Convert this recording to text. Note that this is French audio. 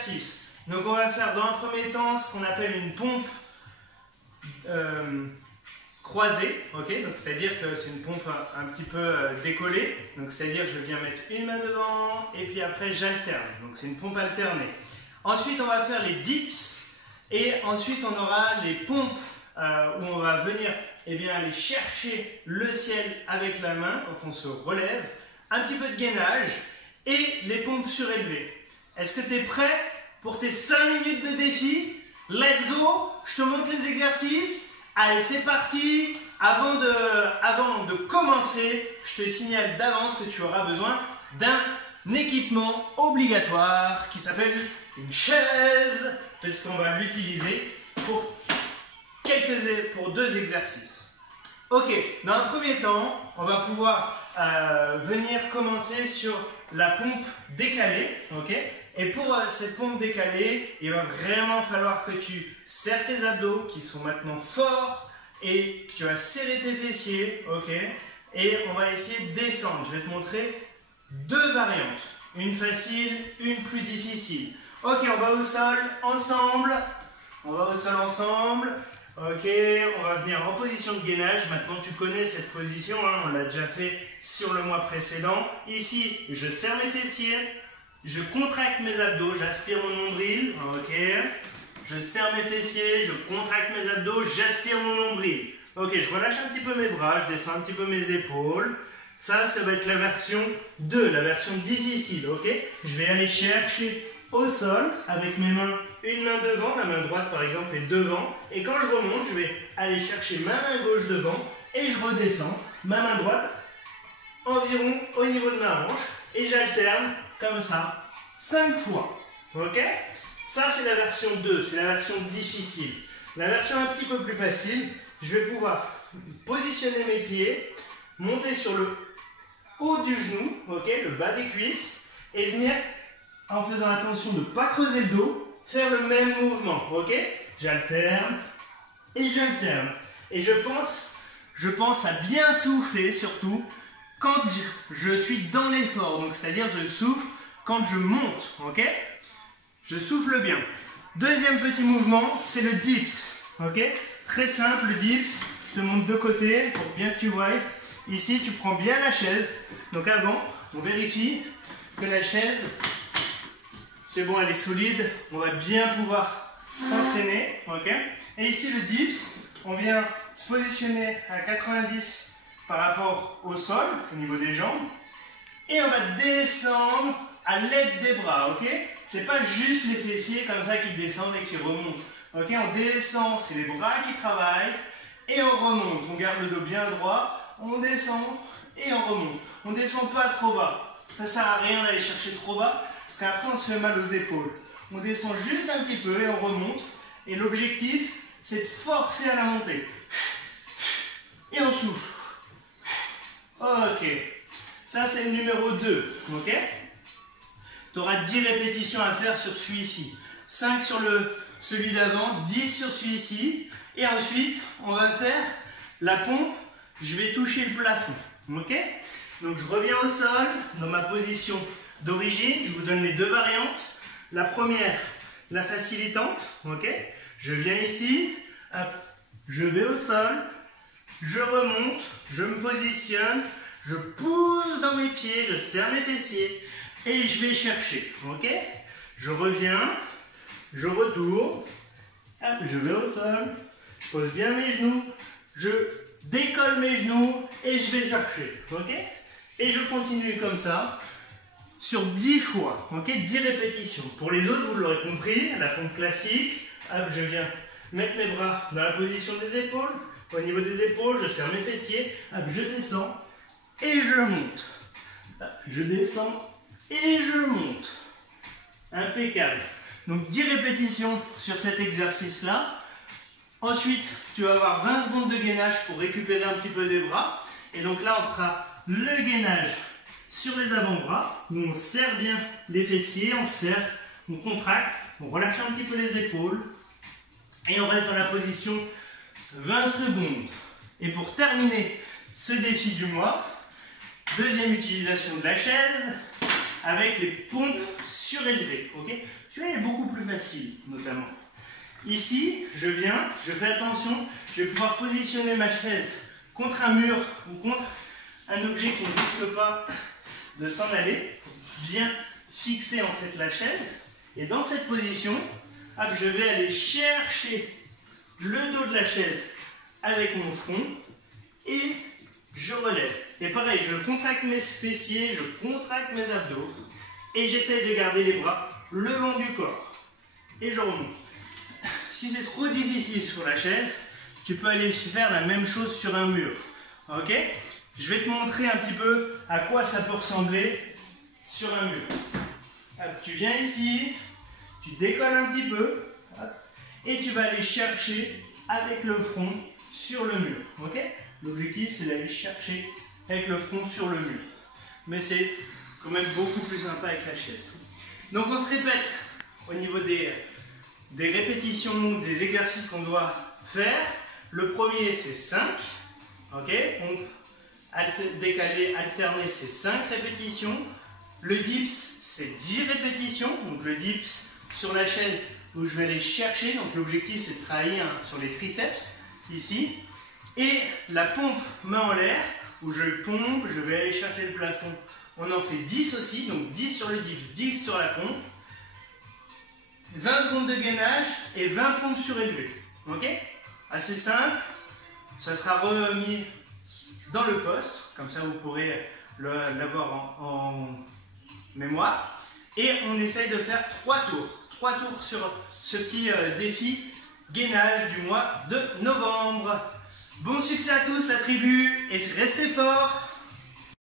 exercices. Donc on va faire dans un premier temps ce qu'on appelle une pompe croisée, ok, donc c'est-à-dire que c'est une pompe un petit peu décollée, donc c'est-à-dire je viens mettre une main devant et puis après j'alterne, donc c'est une pompe alternée. Ensuite on va faire les dips et ensuite on aura les pompes où on va venir aller chercher le ciel avec la main quand on se relève, un petit peu de gainage et les pompes surélevées. Est-ce que tu es prêt pour tes 5 minutes de défi? Let's go! Je te montre les exercices. Allez, c'est parti! Avant de commencer, je te signale d'avance que tu auras besoin d'un équipement obligatoire qui s'appelle une chaise, parce qu'on va l'utiliser pour 2 exercices. Ok, dans un premier temps, on va pouvoir venir commencer sur la pompe décalée, ok? Et pour cette pompe décalée, il va vraiment falloir que tu serres tes abdos qui sont maintenant forts et que tu vas serrer tes fessiers, ok? Et on va essayer de descendre. Je vais te montrer 2 variantes, une facile, une plus difficile. Ok, on va au sol ensemble. On va au sol ensemble. Ok, on va venir en position de gainage. Maintenant, tu connais cette position, hein, on l'a déjà fait sur le mois précédent. Ici, je serre mes fessiers, je contracte mes abdos, j'aspire mon nombril. Ok, je serre mes fessiers, je contracte mes abdos, j'aspire mon nombril. Ok, je relâche un petit peu mes bras, je descends un petit peu mes épaules. Ça va être la version 2, la version difficile. Ok, je vais aller chercher au sol avec mes mains, une main devant, la main droite par exemple est devant, et quand je remonte, je vais aller chercher ma main gauche devant et je redescends ma main droite environ au niveau de ma hanche et j'alterne comme ça 5 fois. Ok, ça c'est la version 2, c'est la version difficile. La version un petit peu plus facile, je vais pouvoir positionner mes pieds, monter sur le haut du genou, ok, le bas des cuisses, et venir, en faisant attention de ne pas creuser le dos, faire le même mouvement, ok? J'alterne et j'alterne. Et je pense à bien souffler surtout quand je suis dans l'effort. Donc c'est-à-dire je souffle quand je monte, ok? Je souffle bien. Deuxième petit mouvement, c'est le dips, ok? Très simple, le dips. Je te montre de côté pour bien que tu voies. Ici, tu prends bien la chaise. Donc avant, on vérifie que la chaise... c'est bon, elle est solide, on va bien pouvoir s'entraîner, ok? Et ici le dips, on vient se positionner à 90 par rapport au sol, au niveau des jambes, et on va descendre à l'aide des bras, ok? C'est pas juste les fessiers comme ça qui descendent et qui remontent, ok? On descend, c'est les bras qui travaillent, et on remonte, on garde le dos bien droit, on descend et on remonte. On descend pas trop bas, ça sert à rien d'aller chercher trop bas, parce qu'après on se fait mal aux épaules. On descend juste un petit peu et on remonte. Et l'objectif, c'est de forcer à la montée. Et on souffle. Ok. Ça, c'est le numéro 2. Ok? Tu auras 10 répétitions à faire sur celui-ci. 5 sur celui d'avant, 10 sur celui-ci. Et ensuite, on va faire la pompe. Je vais toucher le plafond. Ok? Donc, je reviens au sol, dans ma position d'origine. Je vous donne les 2 variantes. La première, la facilitante, ok? Je viens ici, hop, je vais au sol, je remonte, je me positionne, je pousse dans mes pieds, je serre mes fessiers et je vais chercher, ok? Je reviens, je retourne, hop, je vais au sol, je pose bien mes genoux, je décolle mes genoux et je vais chercher, ok? Et je continue comme ça. Sur 10 fois, ok, 10 répétitions. Pour les autres, vous l'aurez compris, la pompe classique, hop, je viens mettre mes bras dans la position des épaules. Au niveau des épaules, je serre mes fessiers, hop, je descends et je monte. Hop, je descends et je monte. Impeccable. Donc 10 répétitions sur cet exercice-là. Ensuite, tu vas avoir 20 secondes de gainage pour récupérer un petit peu des bras. Et donc là, on fera le gainage sur les avant-bras, où on serre bien les fessiers, on serre, on contracte, on relâche un petit peu les épaules et on reste dans la position 20 secondes. Et pour terminer ce défi du mois, deuxième utilisation de la chaise, avec les pompes surélevées. Okay, celui-là est beaucoup plus facile, notamment. Ici, je fais attention, je vais pouvoir positionner ma chaise contre un mur ou contre un objet qui ne risque pas de s'en aller, bien fixer en fait la chaise. Et dans cette position, hop, je vais aller chercher le dos de la chaise avec mon front et je relève. Et pareil, je contracte mes fessiers, je contracte mes abdos et j'essaye de garder les bras le long du corps. Et je remonte. Si c'est trop difficile sur la chaise, tu peux aller faire la même chose sur un mur. Ok? Je vais te montrer un petit peu à quoi ça peut ressembler sur un mur. Hop, tu viens ici, tu décolles un petit peu hop, et tu vas aller chercher avec le front sur le mur. Ok? L'objectif, c'est d'aller chercher avec le front sur le mur. Mais c'est quand même beaucoup plus sympa avec la chaise. Donc on se répète au niveau des répétitions, des exercices qu'on doit faire. Le premier, c'est 5. Ok, décaler, alterner, c'est 5 répétitions. Le dips, c'est 10 répétitions. Donc le dips sur la chaise où je vais aller chercher. Donc l'objectif, c'est de travailler sur les triceps, ici. Et la pompe main en l'air, où je pompe, je vais aller chercher le plafond. On en fait 10 aussi, donc 10 sur le dips, 10 sur la pompe. 20 secondes de gainage et 20 pompes surélevées. Ok? Assez simple. Ça sera remis dans le poste. Comme ça, vous pourrez l'avoir en mémoire. Et on essaye de faire 3 tours. 3 tours sur ce petit défi gainage du mois de novembre. Bon succès à tous la tribu et restez forts!